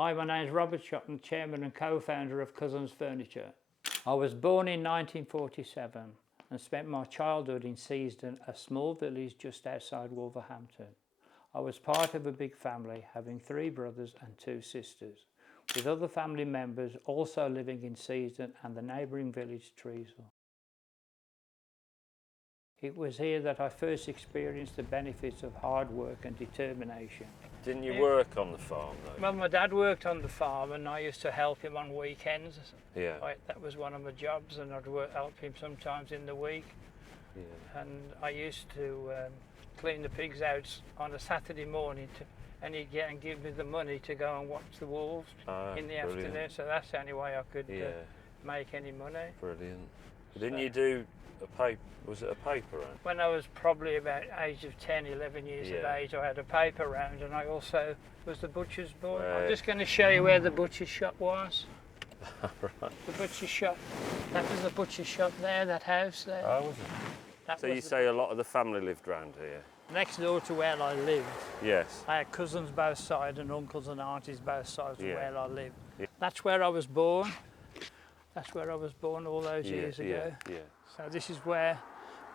Hi, my name is Robert Shotton, Chairman and co-founder of Cousins Furniture. I was born in 1947 and spent my childhood in Seasden, a small village just outside Wolverhampton. I was part of a big family, having 3 brothers and 2 sisters, with other family members also living in Seasden and the neighbouring village Treasel. It was here that I first experienced the benefits of hard work and determination. Didn't you work on the farm though? Well, my dad worked on the farm and I used to help him on weekends. Yeah. That was one of my jobs, and I'd help him sometimes in the week. Yeah. And I used to clean the pigs out on a Saturday morning and he'd get and give me the money to go and watch the wolves in the afternoon. So that's the only way I could make any money. Brilliant. Didn't you do a paper? Was it a paper round? When I was probably about age of 10, 11 years of age, I had a paper round, and I also was the butcher's boy. I'm just going to show you where the butcher's shop was. Right. The butcher's shop. That was the butcher's shop there, that house there. Oh, was it? So you say a lot of the family lived round here? Next door to where I lived. Yes. I had cousins both sides and uncles and aunties both sides of where I lived. Yeah. That's where I was born. That's where I was born all those years ago. Yeah. So this is where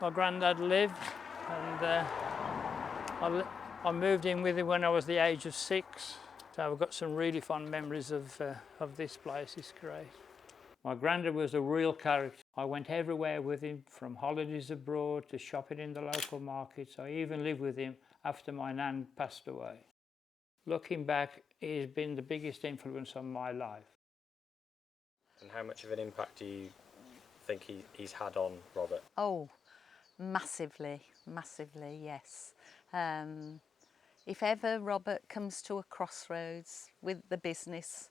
my granddad lived, and I moved in with him when I was the age of 6. So I've got some really fond memories of this place. It's great. My granddad was a real character. I went everywhere with him, from holidays abroad to shopping in the local markets. I even lived with him after my nan passed away. Looking back, he has been the biggest influence on my life. And how much of an impact do you think he's had on Robert? Oh, massively, yes. If ever Robert comes to a crossroads with the business,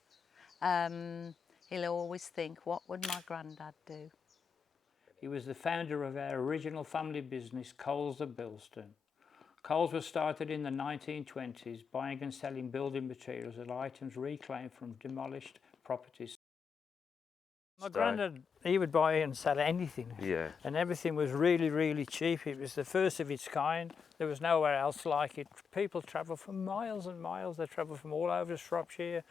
he'll always think, what would my granddad do? He was the founder of our original family business, Coles of Bilston. Coles was started in the 1920s, buying and selling building materials and items reclaimed from demolished properties. My granddad, he would buy and sell anything, and everything was really, really cheap. It was the first of its kind. There was nowhere else like it. People travel from miles and miles. They travel from all over Shropshire.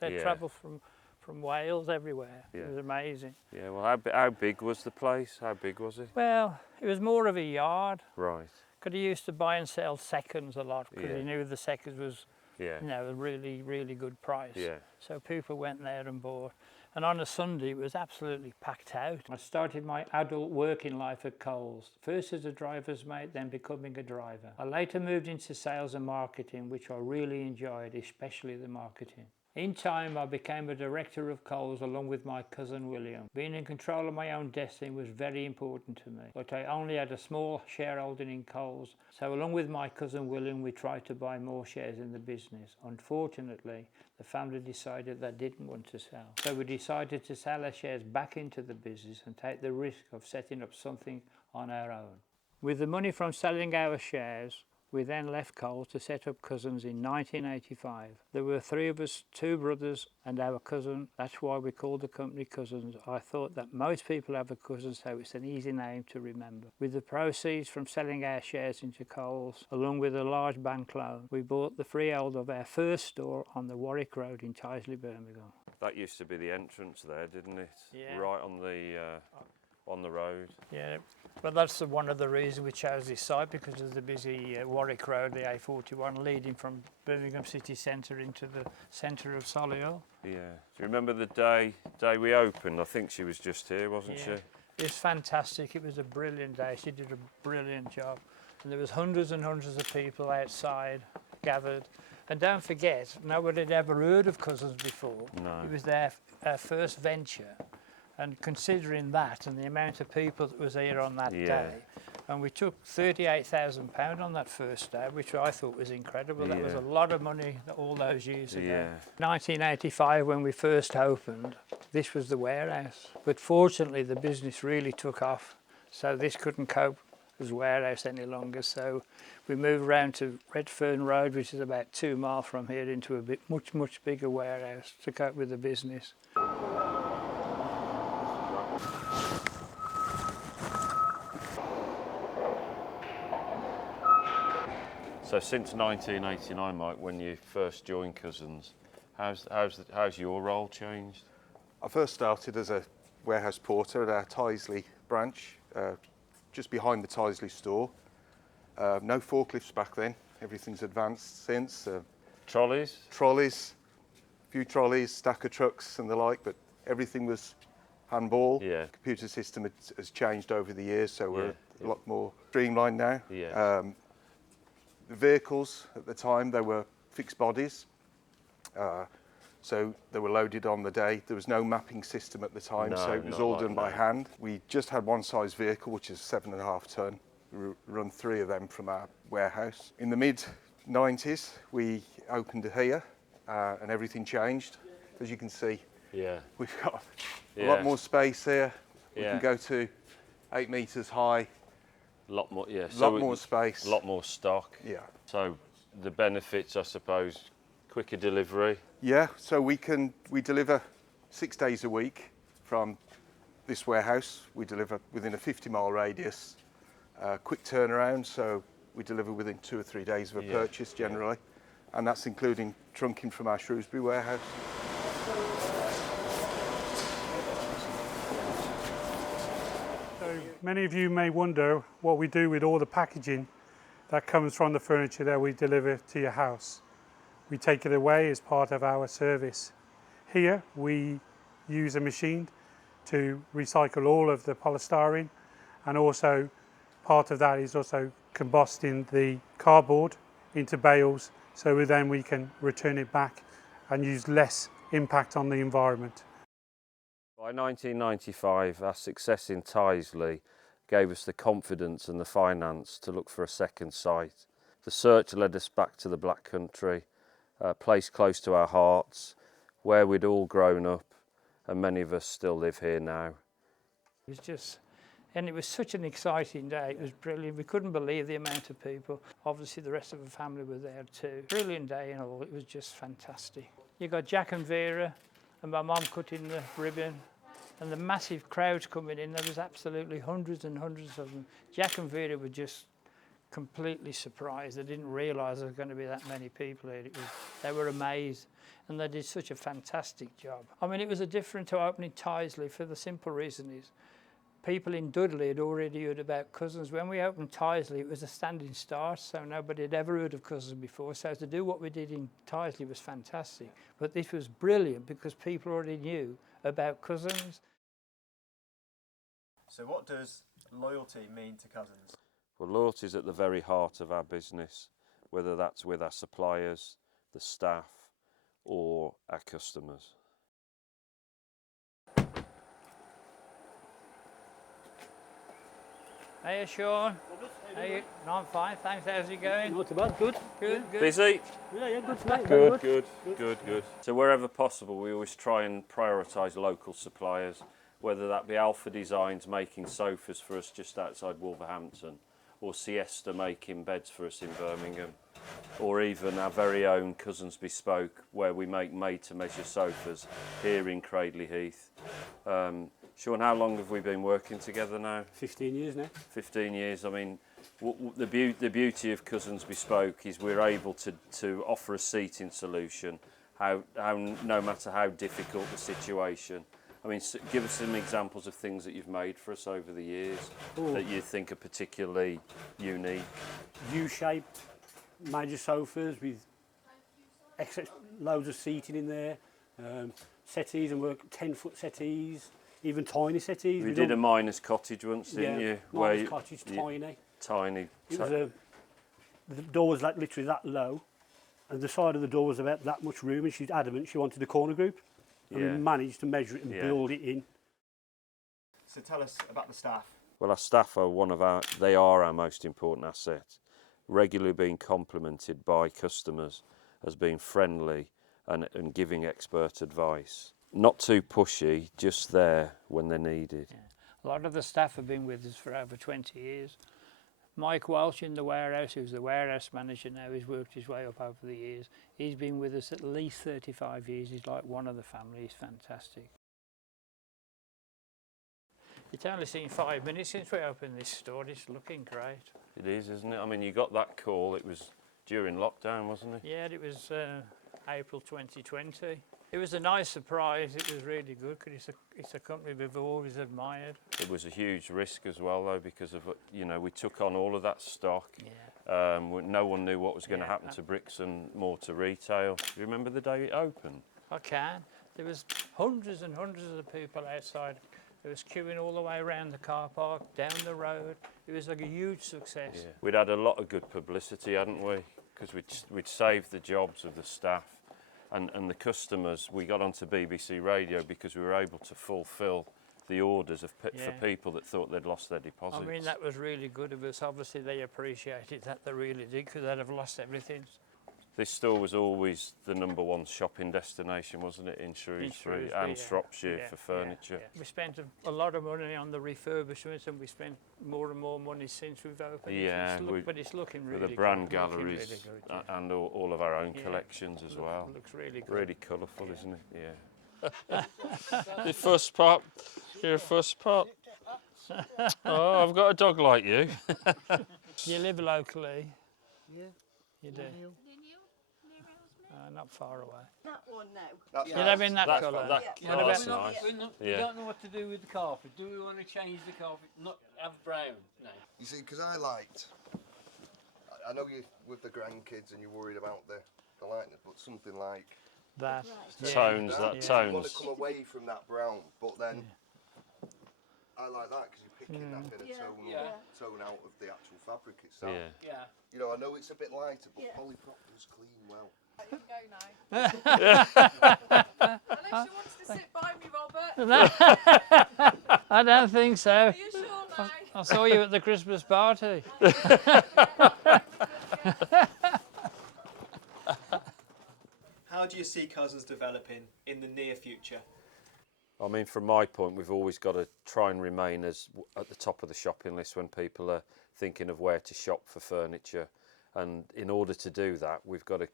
They travel from Wales, everywhere. It was amazing. Yeah, well, how big was the place? How big was it? Well, it was more of a yard. Right. Because he used to buy and sell seconds a lot, because he knew the seconds was you know, a really, really good price. Yeah. So people went there and bought. And on a Sunday, it was absolutely packed out. I started my adult working life at Coles, first as a driver's mate, then becoming a driver. I later moved into sales and marketing, which I really enjoyed, especially the marketing. In time, I became a director of Coles along with my cousin William. Being in control of my own destiny was very important to me, but I only had a small shareholding in Coles, so along with my cousin William, we tried to buy more shares in the business. Unfortunately, the family decided they didn't want to sell. So we decided to sell our shares back into the business and take the risk of setting up something on our own. With the money from selling our shares, we then left Coles to set up Cousins in 1985. There were 3 of us, 2 brothers and our cousin. That's why we called the company Cousins. I thought that most people have a cousin, so it's an easy name to remember. With the proceeds from selling our shares into Coles, along with a large bank loan, we bought the freehold of our first store on the Warwick Road in Tyseley, Birmingham. That used to be the entrance there, didn't it? Yeah. Right on the road. Yeah, but that's one of the reasons we chose this site, because of the busy Warwick Road, the A41, leading from Birmingham city centre into the centre of Solihull. Yeah. Do you remember the day we opened? I think she was just here, wasn't she? It was fantastic. It was a brilliant day. She did a brilliant job. And there was hundreds and hundreds of people outside gathered. And don't forget, nobody had ever heard of Cousins before. No. It was their first venture. And considering that and the amount of people that was here on that day, and we took £38,000 on that first day, which I thought was incredible. That was a lot of money all those years ago. 1985, when we first opened, this was the warehouse. But fortunately, the business really took off, so this couldn't cope as warehouse any longer. So we moved around to Redfern Road, which is about 2 miles from here, into a much bigger warehouse to cope with the business. So since 1989, Mike, when you first joined Cousins, How's your role changed? I first started as a warehouse porter at our Tyseley branch, just behind the Tyseley store. No forklifts back then. Everything's advanced since. Trolleys? Trolleys, a few trolleys, stacker trucks and the like, but everything was handball. Yeah. Computer system has changed over the years, so we're Yeah. a lot more streamlined now. Yeah. The vehicles at the time, they were fixed bodies. So they were loaded on the day. There was no mapping system at the time, No, so it was not all like done by now. hand. We just had one size vehicle, which is 7.5 ton. We run 3 of them from our warehouse. In the mid-90s, we opened here, and everything changed. As you can see, Yeah. we've got a Yeah. lot more space here. We Yeah. can go to 8 metres high, A lot more, yeah. a lot more space. A lot more stock. Yeah. So the benefits, I suppose, quicker delivery. Yeah, so we deliver 6 days a week from this warehouse. We deliver within a 50-mile radius. Quick turnaround, so we deliver within 2 or 3 days of a purchase generally, and that's including trunking from our Shrewsbury warehouse. So many of you may wonder what we do with all the packaging that comes from the furniture that we deliver to your house. We take it away as part of our service. Here we use a machine to recycle all of the polystyrene, and also part of that is also combusting the cardboard into bales, so then we can return it back and use less impact on the environment. By 1995, our success in Tyseley gave us the confidence and the finance to look for a second site. The search led us back to the Black Country, a place close to our hearts, where we'd all grown up, and many of us still live here now. It was just, and it was such an exciting day. It was brilliant. We couldn't believe the amount of people. Obviously, the rest of the family were there too. Brilliant day and all. It was just fantastic. You got Jack and Vera, and my mum cutting the ribbon, and the massive crowds coming in. There was absolutely hundreds and hundreds of them. Jack and Vera were just completely surprised. They didn't realise there were going to be that many people here. They were amazed, and they did such a fantastic job. I mean, it was a different to opening Tyseley for the simple reason is people in Dudley had already heard about Cousins. When we opened Tyseley, it was a standing start, so nobody had ever heard of Cousins before. So to do what we did in Tyseley was fantastic. But this was brilliant because people already knew about Cousins. So what does loyalty mean to Cousins? Well, loyalty is at the very heart of our business, whether that's with our suppliers, the staff, or our customers. Hey, Sean. Hey, no, I'm fine, thanks. How's it going? Not too bad, good. Good, good. Busy? Yeah, good tonight. Good. So wherever possible, we always try and prioritise local suppliers, whether that be Alpha Designs making sofas for us just outside Wolverhampton, or Siesta making beds for us in Birmingham, or even our very own Cousins Bespoke, where we make made-to-measure sofas here in Cradley Heath. Sean, how long have we been working together now? 15 years now. 15 years. I mean, the beauty of Cousins Bespoke is we're able to offer a seating solution, no matter how difficult the situation. I mean, give us some examples of things that you've made for us over the years that you think are particularly unique. U-shaped major sofas with loads of seating in there, settees and 10-foot settees, even tiny settees. You did a miner's cottage once, didn't you? Miner's cottage, tiny. Tiny. It was the door was like literally that low, and the side of the door was about that much room, and she's adamant she wanted a corner group. And we managed to measure it and build it in. So tell us about the staff. Well, our staff are they are our most important asset. Regularly being complimented by customers as being friendly and giving expert advice. Not too pushy, just there when they're needed. Yeah. A lot of the staff have been with us for over 20 years. Mike Welch in the warehouse, who's the warehouse manager now, he's worked his way up over the years. He's been with us at least 35 years. He's like one of the family. He's fantastic. It's only seen 5 minutes since we opened this store. It's looking great. It is, isn't it? I mean, you got that call. It was during lockdown, wasn't it? Yeah, it was April 2020. It was a nice surprise. It was really good because it's a company we've always admired. It was a huge risk as well, though, because of, you know, we took on all of that stock. Yeah. No one knew what was going to Yeah. happen to bricks and mortar retail. Do you remember the day it opened? I can. There was hundreds and hundreds of people outside. There was queuing all the way around the car park, down the road. It was like a huge success. Yeah. We'd had a lot of good publicity, hadn't we? Because we'd saved the jobs of the staff. And the customers, we got onto BBC Radio because we were able to fulfil the orders of for people that thought they'd lost their deposits. I mean, that was really good of us. Obviously, they appreciated that, they really did, because they'd have lost everything. This store was always the #1 shopping destination, wasn't it, in Shrewsbury and Shropshire for furniture. Yeah. We spent a lot of money on the refurbishments, and we spent more and more money since we've opened. Yeah, but it's looking really with good. the brand Looking galleries really good, and all of our own collections as well. Looks really good. Really colourful, isn't it? Yeah. The first part. Your first part. Oh, I've got a dog like you. You live locally? Yeah. You do? Not far away. That one now. You're having that colour? That's nice. We don't know what to do with the carpet. Do we want to change the carpet? Not have brown? No. You see, because I know you with the grandkids and you're worried about the lightness, but something like that. Tones, You want tones. to come away from that brown, but then I like that because you're picking that bit of tone out of the actual fabric itself. Yeah. You know, I know it's a bit lighter, but polyprop does clean well. You can go now. Unless you wanted to sit by me, Robert. I don't think so. Are you sure now? I saw you at the Christmas party. How do you see Cousins developing in the near future? I mean, from my point, we've always got to try and remain as at the top of the shopping list when people are thinking of where to shop for furniture. And in order to do that, we've got to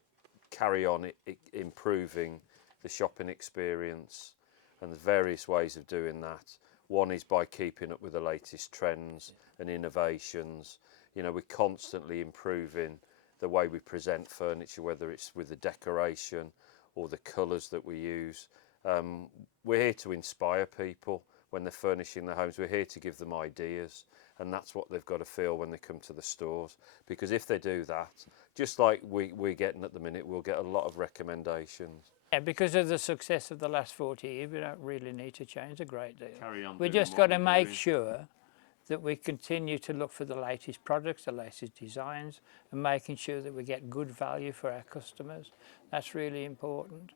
carry on improving the shopping experience, and there's various ways of doing that. One is by keeping up with the latest trends and innovations. You know, we're constantly improving the way we present furniture, whether it's with the decoration or the colours that we use. We're here to inspire people when they're furnishing their homes. We're here to give them ideas, and that's what they've got to feel when they come to the stores. Because if they do that, just like we're getting at the minute, we'll get a lot of recommendations. Yeah, because of the success of the last 40 years, we don't really need to change a great deal. Carry on. We just got to make sure that we continue to look for the latest products, the latest designs, and making sure that we get good value for our customers. That's really important.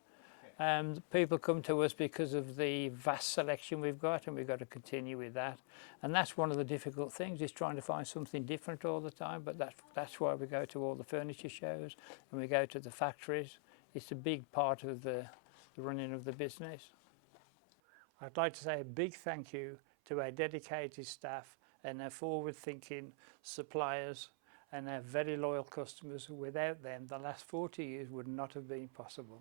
People come to us because of the vast selection we've got, and we've got to continue with that. And that's one of the difficult things, is trying to find something different all the time. But that's why we go to all the furniture shows and we go to the factories. It's a big part of the running of the business. I'd like to say a big thank you to our dedicated staff and our forward-thinking suppliers and our very loyal customers. Without them, the last 40 years would not have been possible.